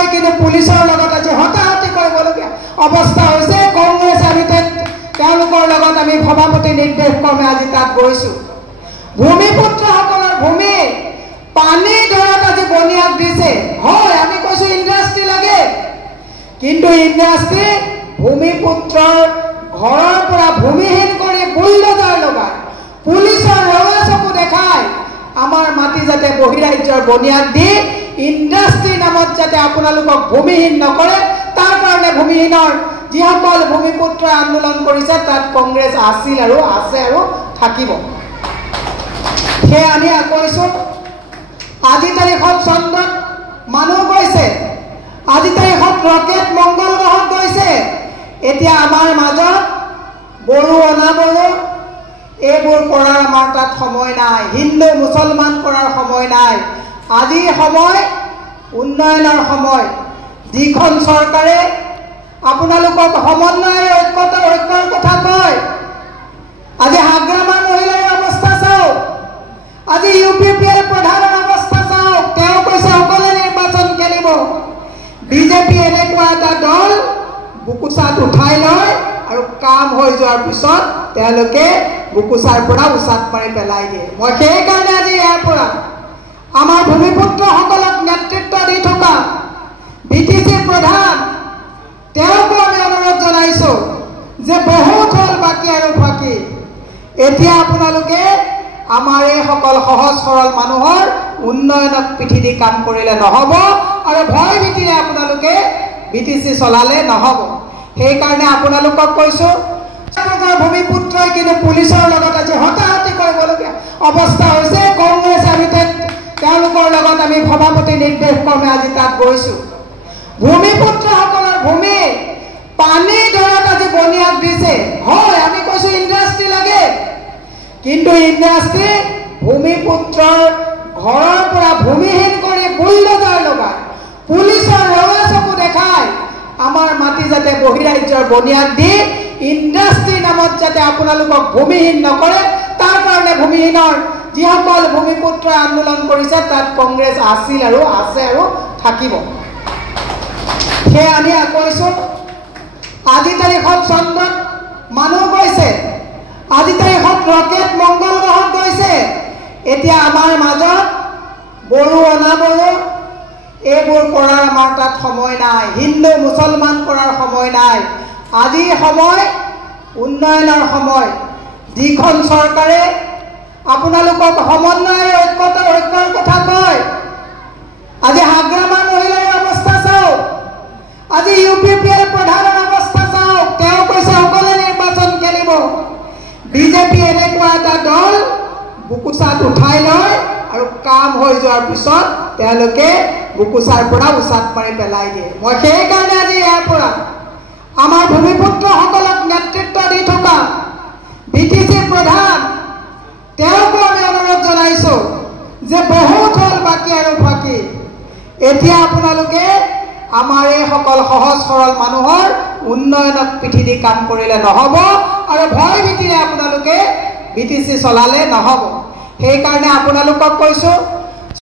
ভূমিপুত্ৰই কিন্তু পুলিচৰ লগত আজি হতাহতি কৰিবলগীয়া অৱস্থা হৈছে। কংগ্ৰেছ আমি তেওঁলোকৰ লগত আমি সভাপতি নিৰ্দেশ ক্ৰমে আজি তাত গৈছোঁ। ভূমিপুত্ৰসকলৰ ভূমি পানী দৰত আজি বনিয়াদ দিছে। হয়, আমি কৈছোঁ ইণ্ডাষ্ট্ৰী লাগে, কিন্তু ইণ্ডাষ্ট্ৰী ভূমিপুত্ৰৰ ঘৰৰ পৰা ভূমিহীন কৰি বুলডোজাৰ লগাই পুলিচৰ ৰঙা চকু দেখাই আমাৰ মাটি যাতে বহিৰাজ্যৰ বনিয়াদ দি ইণ্ডাষ্ট্ৰী নামত যাতে আপোনালোকক ভূমিহীন নকৰে, তাৰ কাৰণে ভূমিহীনৰ যিসকল ভূমিপুত্ৰ আন্দোলন কৰিছে তাত কংগ্ৰেছ আছিল আৰু আছে আৰু থাকিব। সেয়ে আমি কৈছোঁ, আজি তাৰিখত চন্দ্ৰত মানুহ গৈছে, আজি তাৰিখত ৰকেট মংগল গ্ৰহত গৈছে। এতিয়া আমাৰ মাজত বড়ো অনাবড়ো এইবোৰ কৰাৰ আমাৰ তাত সময় নাই, হিন্দু মুছলমান কৰাৰ সময় নাই। আজি সময় উন্নয়নৰ সময়। যিখন চৰকাৰে আপোনালোকক সমন্বয় ঐক্যৰ কথা কয়, আজি হাগ্ৰামাৰ মহিলাৰ অৱস্থা চাওক, আজি UPPL প্ৰধানৰ অৱস্থা চাওক। তেওঁ কৈছে সকলে নিৰ্বাচন খেলিব। বিজেপি এনেকুৱা এটা দল বুকুচাত উঠাই লয় আৰু কাম হৈ যোৱাৰ পিছত তেওঁলোকে বুকুচাৰ পৰা উচাত মাৰি পেলাই দিয়ে। মই সেইকাৰণে আজি ইয়াৰ পৰা আমাৰ ভূমিপুত্ৰসকলক নেতৃত্ব দি থকা BTC প্ৰধান তেওঁকো আমি অনুৰোধ জনাইছোঁ যে বহুত হ'ল বাকী আৰু বাকী। এতিয়া আপোনালোকে আমাৰ এই সকল সহজ সৰল মানুহৰ উন্নয়নক পিঠি দি কাম কৰিলে নহ'ব আৰু ভয় ভীতিৰে আপোনালোকে BTC চলালে নহ'ব। সেইকাৰণে আপোনালোকক কৈছোঁ, ভূমিপুত্ৰই কিন্তু পুলিচৰ লগত আজি হতাহতি কৰিবলগীয়া অৱস্থা হৈছে। কংগ্ৰেছ আমি তেওঁলোকৰ লগত আমি সভাপতি নিৰ্দেশ ক্ৰমে আজি তাত গৈছোঁ। ভূমিপুত্ৰসকলৰ ভূমি পানী দৰত আজি বনিয়াদ দিছে। হয়, আমি কৈছোঁ ইণ্ডাষ্ট্ৰী লাগে, কিন্তু ইণ্ডাষ্ট্ৰী ভূমিপুত্ৰৰ ঘৰৰ পৰা ভূমিহীন কৰি বুলডোজাৰ লগাই পুলিচৰ ৰঙা চকু দেখাই আমাৰ মাটি যাতে বহিৰাজ্যৰ বনিয়াদ দি ইণ্ডাষ্ট্ৰী নামত যাতে আপোনালোকক ভূমিহীন নকৰে, তাৰ কাৰণে ভূমিহীনৰ যিসকল ভূমিপুত্ৰ আন্দোলন কৰিছে তাত কংগ্ৰেছ আছিল আৰু আছে আৰু থাকিব। সেয়ে আমি কৈছোঁ, আজি তাৰিখত চন্দ্ৰত মানুহ গৈছে, আজি তাৰিখত ৰকেট মংগল গ্ৰহত গৈছে। এতিয়া আমাৰ মাজত বড়ো অনাবড়ো এইবোৰ কৰাৰ আমাৰ তাত সময় নাই, হিন্দু মুছলমান কৰাৰ সময় নাই। আজি সময় উন্নয়নৰ সময়। যিখন চৰকাৰে আপোনালোকক সমন্বয় ঐক্যৰ কথা কয়, আজি হাগ্ৰামাৰ মহিলাৰ অৱস্থা চাওক, আজি UPPL প্ৰধানৰ অৱস্থা চাওক। তেওঁ কৈছে সকলে নিৰ্বাচন খেলিব। বিজেপি এনেকুৱা এটা দল বুকুচাত উঠাই লয় আৰু কাম হৈ যোৱাৰ পিছত তেওঁলোকে বুকুচাৰ পৰা উচাত মাৰি পেলাই দিয়ে। মই সেইকাৰণে আজি ইয়াৰ পৰা আমাৰ ভূমিপুত্ৰসকলক নেতৃত্ব দি থকা BTC প্ৰধান তেওঁকো আমি অনুৰোধ জনাইছোঁ যে বহুত হ'ল বাকী আৰু বাকী। এতিয়া আপোনালোকে আমাৰ এই সকল সহজ সৰল মানুহৰ উন্নয়নক পিঠি দি কাম কৰিলে নহ'ব আৰু ভয় ভীতিৰে আপোনালোকে BTC চলালে নহ'ব। সেইকাৰণে আপোনালোকক কৈছোঁ,